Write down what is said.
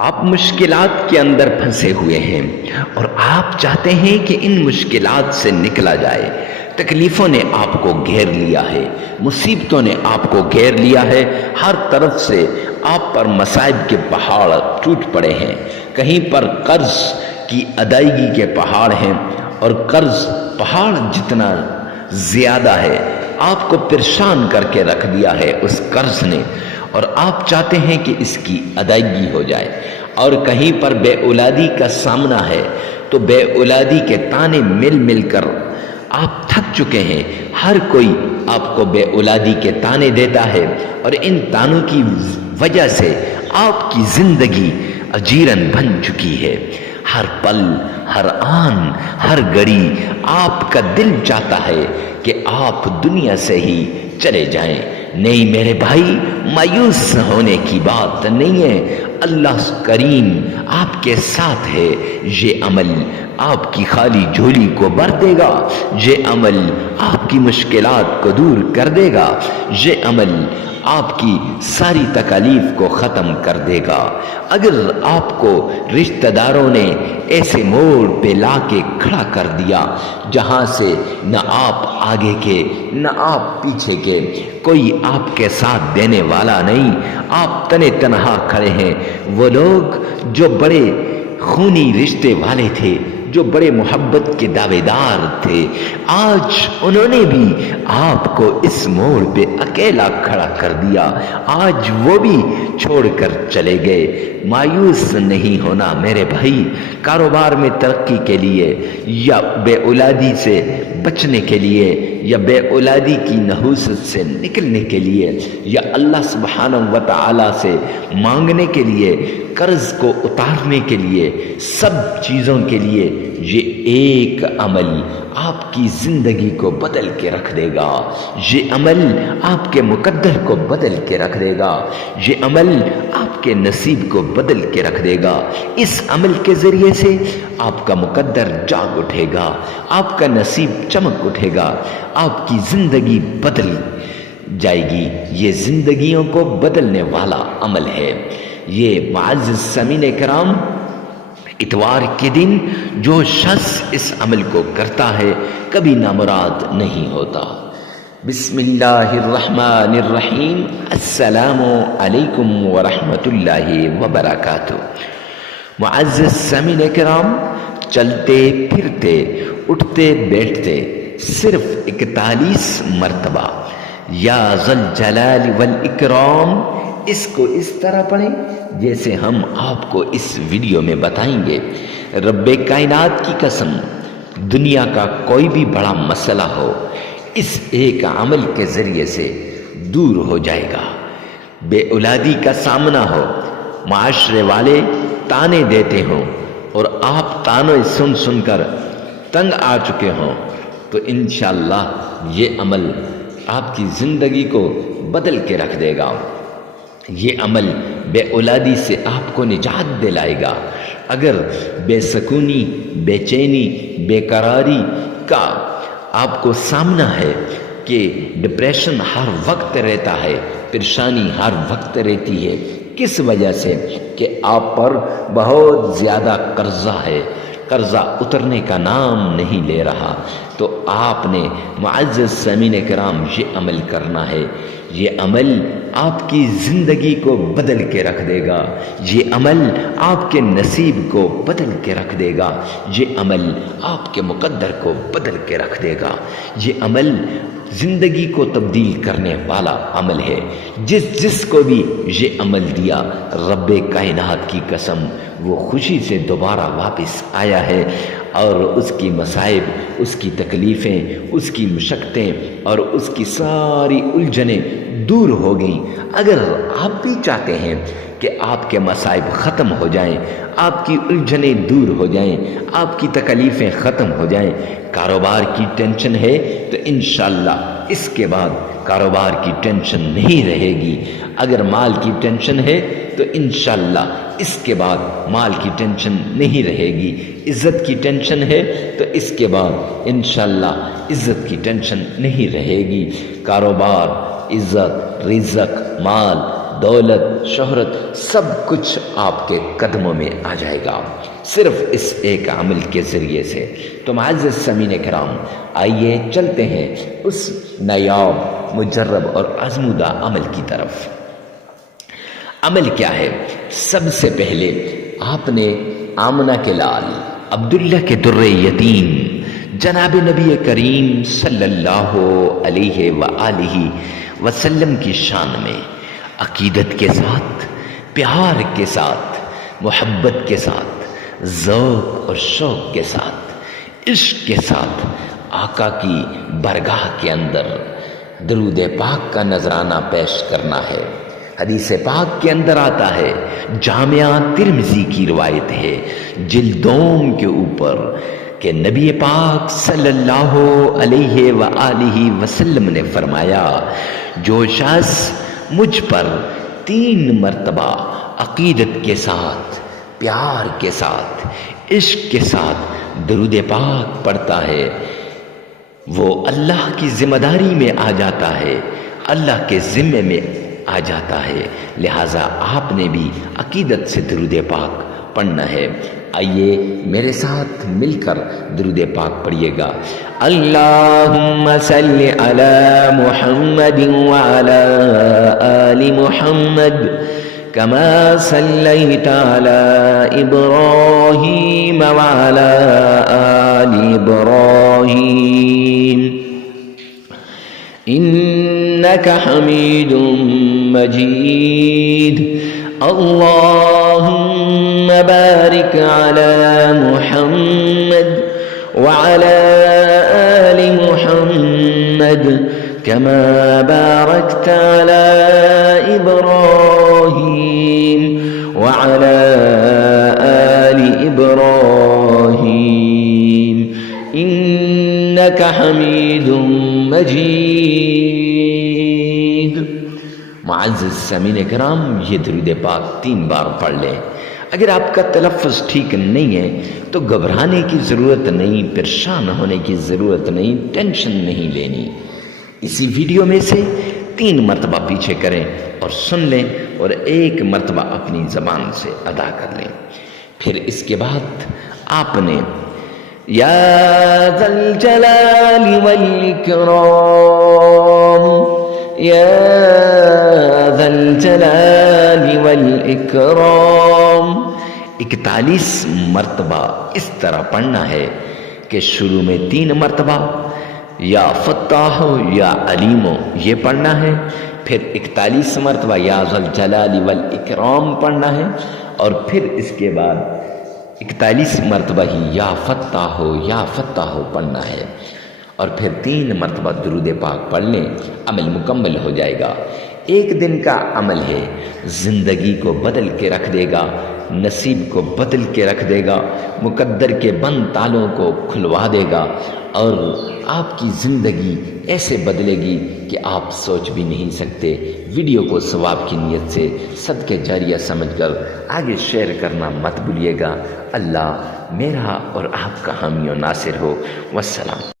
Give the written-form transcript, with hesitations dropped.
آپ مشکلات کے اندر پھنسے ہوئے ہیں اور آپ چاہتے ہیں کہ ان مشکلات سے نکلا جائے۔ تکلیفوں نے آپ کو گھیر لیا ہے، مصیبتوں نے آپ کو گھیر لیا ہے، ہر طرف سے آپ پر مصائب کے پہاڑ ٹوٹ پڑے ہیں، کہیں پر قرض کی ادائیگی کے پہاڑ ہیں اور قرض پہاڑ جتنا زیادہ ہے، آپ کو پریشان کر کے رکھ دیا ہے اس قرض نے، اور آپ چاہتے ہیں کہ اس کی ادائیگی ہو جائے۔ اور کہیں پر بے اولادی کا سامنا ہے تو بے اولادی کے تانے مل مل کر آپ تھک چکے ہیں، ہر کوئی آپ کو بے اولادی کے تانے دیتا ہے اور ان تانوں کی وجہ سے آپ کی زندگی اجیرن بن چکی ہے۔ ہر پل، ہر آن، ہر گھڑی آپ کا دل چاہتا ہے کہ آپ دنیا سے ہی چلے جائیں۔ نہیں میرے بھائی، مایوس ہونے کی بات نہیں ہے، اللہ کریم آپ کے ساتھ ہے۔ یہ عمل آپ کی خالی جھولی کو بھر دے گا، یہ عمل آپ کی مشکلات کو دور کر دے گا، یہ عمل آپ کی ساری تکالیف کو ختم کر دے گا۔ اگر آپ کو رشتہ داروں نے ایسے موڑ پہ لا کے کھڑا کر دیا جہاں سے نہ آپ آگے کے نہ آپ پیچھے کے، کوئی آپ کے ساتھ دینے والا نہیں، آپ تنے تنہا کھڑے ہیں، وہ لوگ جو بڑے خونی رشتے والے تھے، جو بڑے محبت کے دعوے دار تھے، آج انہوں نے بھی آپ کو اس موڑ پہ اکیلا کھڑا کر دیا، آج وہ بھی چھوڑ کر چلے گئے۔ مایوس نہیں ہونا میرے بھائی، کاروبار میں ترقی کے لیے یا بے اولادی سے بچنے کے لیے یا بے اولادی کی نحوست سے نکلنے کے لیے یا اللہ سبحانہ و تعالی سے مانگنے کے لیے، قرض کو اتارنے کے لیے، سب چیزوں کے لیے یہ ایک عمل آپ کی زندگی کو بدل کے رکھ دے گا، یہ عمل آپ کے مقدر کو بدل کے رکھ دے گا، یہ عمل آپ کے نصیب کو بدل کے رکھ دے گا۔ اس عمل کے ذریعے سے آپ کا مقدر جاگ اٹھے گا، آپ کا نصیب چمک اٹھے گا، آپ کی زندگی بدل جائے گی۔ یہ زندگیوں کو بدلنے والا عمل ہے۔ یہ معزز سامعین کرام، اتوار کے دن جو شخص اس عمل کو کرتا ہے کبھی نامراد نہیں ہوتا۔ بسم اللہ الرحمن الرحیم۔ السلام علیکم ورحمۃ اللہ وبرکاتہ۔ معزز سامعین کرام، چلتے پھرتے اٹھتے بیٹھتے صرف 41 مرتبہ یا ذل جلال والاکرام، اس کو اس طرح پڑھیں جیسے ہم آپ کو اس ویڈیو میں بتائیں گے۔ رب کائنات کی قسم، دنیا کا کوئی بھی بڑا مسئلہ ہو اس ایک عمل کے ذریعے سے دور ہو جائے گا۔ بے اولادی کا سامنا ہو، معاشرے والے تانے دیتے ہوں اور آپ تانے سن سن کر تنگ آ چکے ہوں، تو انشاءاللہ یہ عمل آپ کی زندگی کو بدل کے رکھ دے گا۔ یہ عمل بے اولادی سے آپ کو نجات دلائے گا۔ اگر بے سکونی، بے چینی، بے قراری کا آپ کو سامنا ہے کہ ڈپریشن ہر وقت رہتا ہے، پریشانی ہر وقت رہتی ہے، کس وجہ سے؟ کہ آپ پر بہت زیادہ قرضہ ہے، قرضہ اترنے کا نام نہیں لے رہا، تو آپ نے معزز سامعین کرام یہ عمل کرنا ہے۔ یہ عمل آپ کی زندگی کو بدل کے رکھ دے گا، یہ عمل آپ کے نصیب کو بدل کے رکھ دے گا، یہ عمل آپ کے مقدر کو بدل کے رکھ دے گا، یہ عمل زندگی کو تبدیل کرنے والا عمل ہے۔ جس کو بھی یہ عمل دیا، رب کائنات کی قسم وہ خوشی سے دوبارہ واپس آیا ہے، اور اس کی مصائب، اس کی تکلیفیں، اس کی مشقتیں اور اس کی ساری الجھنیں دور ہو گئیں۔ اگر آپ بھی چاہتے ہیں کہ آپ کے مصائب ختم ہو جائیں، آپ کی الجھنیں دور ہو جائیں، آپ کی تکلیفیں ختم ہو جائیں، کاروبار کی ٹینشن ہے تو انشاءاللہ اس کے بعد کاروبار کی ٹینشن نہیں رہے گی۔ اگر مال کی ٹینشن ہے تو انشاءاللہ اس کے بعد مال کی ٹینشن نہیں رہے گی۔ عزت کی ٹینشن ہے تو اس کے بعد انشاءاللہ عزت کی ٹینشن نہیں رہے گی۔ کاروبار، عزت، رزق، مال، دولت، شہرت، سب کچھ آپ کے قدموں میں آ جائے گا صرف اس ایک عمل کے ذریعے سے۔ تو معزز سامعین کرام، آئیے چلتے ہیں اس نایاب، مجرب اور آزمودہ عمل کی طرف۔ عمل کیا ہے؟ سب سے پہلے آپ نے آمنہ کے لال عبداللہ کے در یتیم جناب نبی کریم صلی اللہ علیہ وآلہ وسلم کی شان میں عقیدت کے ساتھ، پیار کے ساتھ، محبت کے ساتھ، ذوق اور شوق کے ساتھ، عشق کے ساتھ آقا کی بارگاہ کے اندر درود پاک کا نذرانہ پیش کرنا ہے۔ حدیث پاک کے اندر آتا ہے، جامعہ ترمذی کی روایت ہے جلد دوم کے اوپر، کہ نبی پاک صلی اللہ علیہ وآلہ وسلم نے فرمایا، جو شخص مجھ پر 3 مرتبہ عقیدت کے ساتھ، پیار کے ساتھ، عشق کے ساتھ درود پاک پڑھتا ہے، وہ اللہ کی ذمہ داری میں آ جاتا ہے، اللہ کے ذمے میں آ جاتا ہے۔ لہٰذا آپ نے بھی عقیدت سے درود پاک پڑھنا ہے۔ آئیے میرے ساتھ مل کر درود پاک پڑھیے گا۔ اللہم صلی علی محمد وعلی آل محمد کما صلیت علی ابراہیم وعلی آل ابراہیم انک حمید مجید۔ اللہم بارک علی محمد وعلی آل محمد کما بارکت علی ابراہیم وعلی آل ابراہیم انک حمید مجید۔ معزز سامعین کرام، یہ درود پاک 3 بار پڑھ لیں۔ اگر آپ کا تلفظ ٹھیک نہیں ہے تو گھبرانے کی ضرورت نہیں، پریشان ہونے کی ضرورت نہیں، ٹینشن نہیں لینی۔ اسی ویڈیو میں سے 3 مرتبہ پیچھے کریں اور سن لیں، اور 1 مرتبہ اپنی زبان سے ادا کر لیں۔ پھر اس کے بعد آپ نے یا ذا الجلال والاکرام، یا ذا الجلال والاکرام 41 مرتبہ اس طرح پڑھنا ہے کہ شروع میں 3 مرتبہ یا فتاح یا علیم یہ پڑھنا ہے، پھر 41 مرتبہ یا ذا الجلال والاکرام پڑھنا ہے، اور پھر اس کے بعد 41 مرتبہ ہی یا فتاح پڑھنا ہے، اور پھر 3 مرتبہ درود پاک پڑھ لیں، عمل مکمل ہو جائے گا۔ 1 دن کا عمل ہے، زندگی کو بدل کے رکھ دے گا، نصیب کو بدل کے رکھ دے گا، مقدر کے بند تالوں کو کھلوا دے گا، اور آپ کی زندگی ایسے بدلے گی کہ آپ سوچ بھی نہیں سکتے۔ ویڈیو کو ثواب کی نیت سے صدقہ جاریہ سمجھ کر آگے شیئر کرنا مت بھولیے گا۔ اللہ میرا اور آپ کا حامی و ناصر ہو۔ والسلام۔